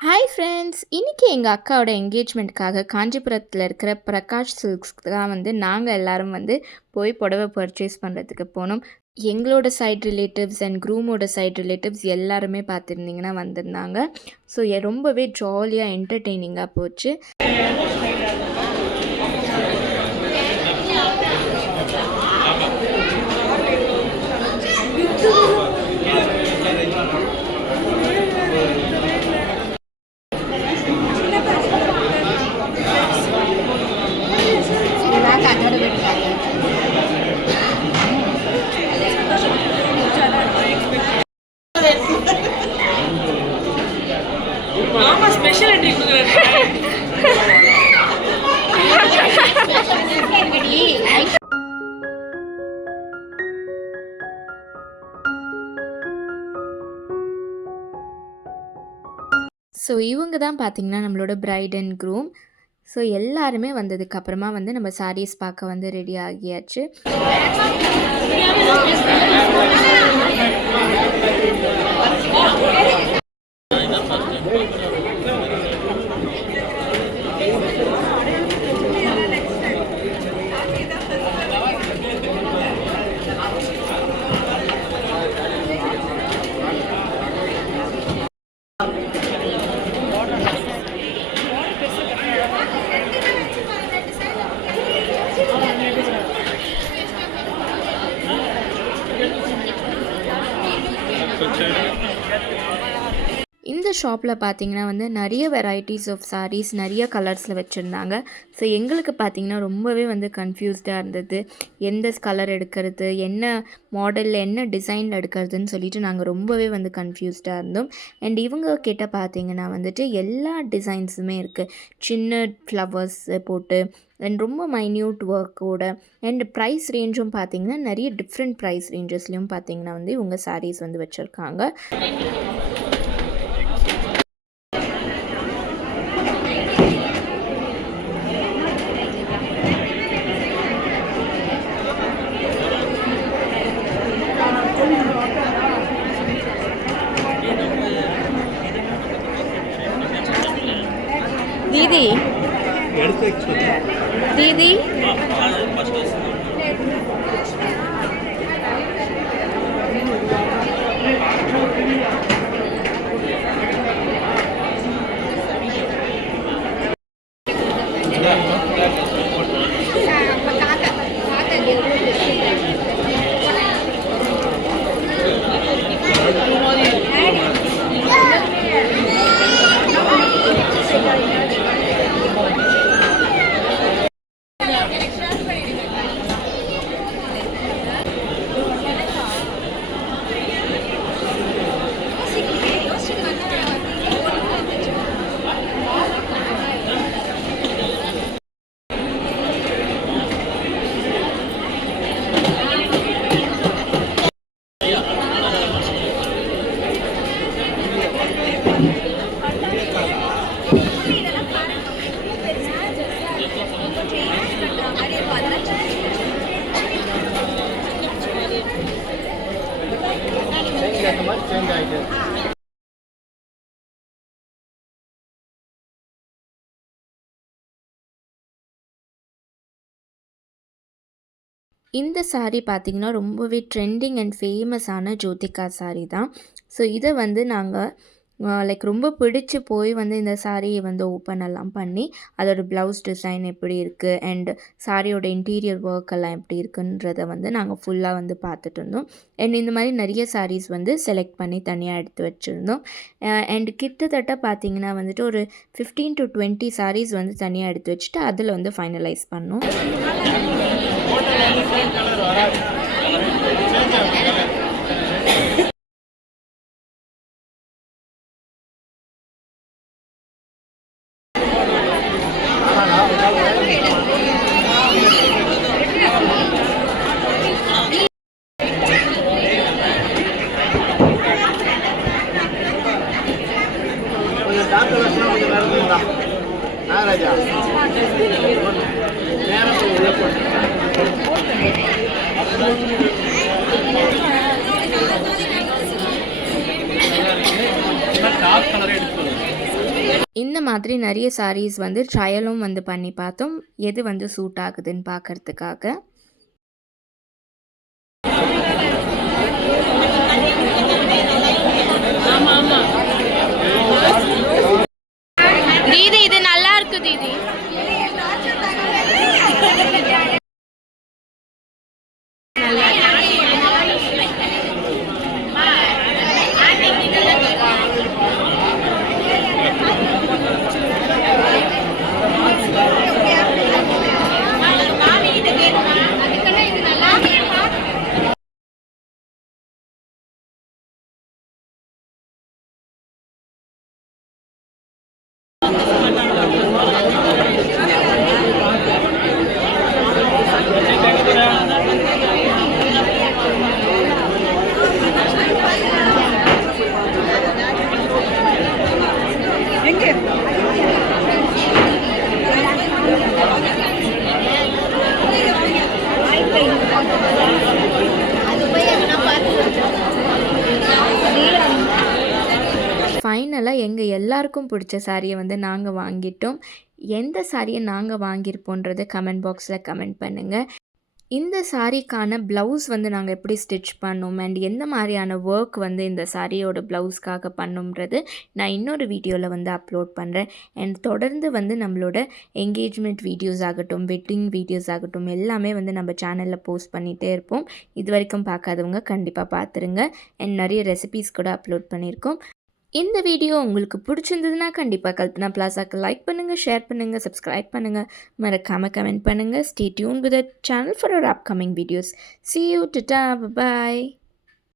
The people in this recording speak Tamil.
Hi friends! இன்றைக்கி எங்கள் அக்காவோட என்கேஜ்மெண்ட்காக காஞ்சிபுரத்தில் இருக்கிற பிரகாஷ் சில்க்ஸ்க்கு தான் வந்து நாங்கள் எல்லோரும் வந்து போய் புடவை பர்ச்சேஸ் பண்ணுறதுக்கு போனோம். எங்களோட சைட் ரிலேட்டிவ்ஸ் அண்ட் க்ரூமோட சைட் ரிலேட்டிவ்ஸ் எல்லாருமே பார்த்துருந்தீங்கன்னா வந்திருந்தாங்க. ஸோ ரொம்பவே ஜாலியாக என்டர்டெய்னிங்காக போச்சு. ஸ்பெஷல் என்ட்ரி ஸோ இவங்க தான் பார்த்திங்கன்னா நம்மளோட பிரைட் அண்ட் க்ரூம். ஸோ எல்லாருமே வந்ததுக்கப்புறமா வந்து நம்ம சாரீஸ் பார்க்க வந்து ரெடி ஆகியாச்சு. இந்த ஷாப்பில் பார்த்தீங்கன்னா வந்து நிறைய வெரைட்டிஸ் ஆஃப் சாரீஸ் நிறைய கலர்ஸில் வச்சுருந்தாங்க. ஸோ எங்களுக்கு பார்த்திங்கன்னா ரொம்பவே வந்து கன்ஃபியூஸ்டாக இருந்தது. எந்த கலர் எடுக்கிறது, என்ன மாடலில் என்ன டிசைனில் எடுக்கிறதுன்னு சொல்லிட்டு நாங்கள் ரொம்பவே வந்து கன்ஃபியூஸ்டாக இருந்தோம். அண்ட் இவங்க கிட்ட பார்த்திங்கன்னா வந்துட்டு எல்லா டிசைன்ஸுமே இருக்குது. சின்ன ஃப்ளவர்ஸ் போட்டு அண்ட் ரொம்ப மைன்யூட் ஒர்க்கோட அண்ட் ப்ரைஸ் ரேஞ்சும் பார்த்திங்கன்னா நிறைய டிஃப்ரெண்ட் ப்ரைஸ் ரேஞ்சஸ்லேயும் பார்த்திங்கன்னா வந்து இவங்க சாரீஸ் வந்து வச்சுருக்காங்க. दीदी दीदी இந்த சாரீ பார்த்திங்கன்னா ரொம்பவே ட்ரெண்டிங் அண்ட் ஃபேமஸான ஜோதிகா சாரீ தான். ஸோ இதை வந்து நாங்கள் லைக் ரொம்ப பிடிச்சி போய் வந்து இந்த சாரியை வந்து ஓப்பன் எல்லாம் பண்ணி அதோட ப்ளவுஸ் டிசைன் எப்படி இருக்குது அண்ட் சாரியோட இன்டீரியர் ஒர்க் எல்லாம் எப்படி இருக்குன்றதை வந்து நாங்கள் ஃபுல்லாக வந்து பார்த்துட்டு இருந்தோம். அண்ட் இந்த மாதிரி நிறைய சாரீஸ் வந்து செலக்ட் பண்ணி தனியாக எடுத்து வச்சுருந்தோம். அண்ட் கிட்டத்தட்ட பார்த்திங்கன்னா வந்துட்டு ஒரு 15 to 20 சாரீஸ் வந்து தனியாக எடுத்து வச்சுட்டு அதில் வந்து ஃபைனலைஸ் பண்ணோம். இந்த மாதிரி நிறைய சாரீஸ் வந்து ட்ரையலும் வந்து பண்ணி பார்த்தோம். எது வந்து சூட் ஆகுதுன்னு பார்க்கறதுக்காக. தீதி இது நல்லா இருக்கு தீதி. ஃபைனலாக எங்கள் எல்லாருக்கும் பிடிச்ச சாரியை வந்து நாங்கள் வாங்கிட்டோம். எந்த சாரியை நாங்கள் வாங்கியிருப்போன்றதை கமெண்ட் பாக்ஸில் கமெண்ட் பண்ணுங்கள். இந்த சாரிக்கான ப்ளவுஸ் வந்து நாங்கள் எப்படி ஸ்டிச் பண்ணோம் அண்ட் எந்த மாதிரியான ஒர்க் வந்து இந்த சாரியோட ப்ளவுஸ்க்காக பண்ணோம்ன்றது நான் இன்னொரு வீடியோவில் வந்து அப்லோட் பண்ணுறேன். அண்ட் தொடர்ந்து வந்து நம்மளோட என்கேஜ்மெண்ட் வீடியோஸ் ஆகட்டும், வெட்டிங் வீடியோஸ் ஆகட்டும் எல்லாமே வந்து நம்ம சேனலில் போஸ்ட் பண்ணிகிட்டே இருப்போம். இது வரைக்கும் பார்க்காதவங்க கண்டிப்பாக பார்த்துருங்க. அண்ட் நிறைய ரெசிபீஸ் கூட அப்லோட் பண்ணியிருக்கோம். இந்த வீடியோ உங்களுக்கு பிடிச்சிருந்ததுன்னா கண்டிப்பாக கல்பனா பிளாசாக்கு லைக் பண்ணுங்கள், ஷேர் பண்ணுங்கள், சப்ஸ்கிரைப் பண்ணுங்கள், மறக்காமல் கமெண்ட் பண்ணுங்கள். Stay tuned with the channel for our upcoming videos. See you, tata, bye bye.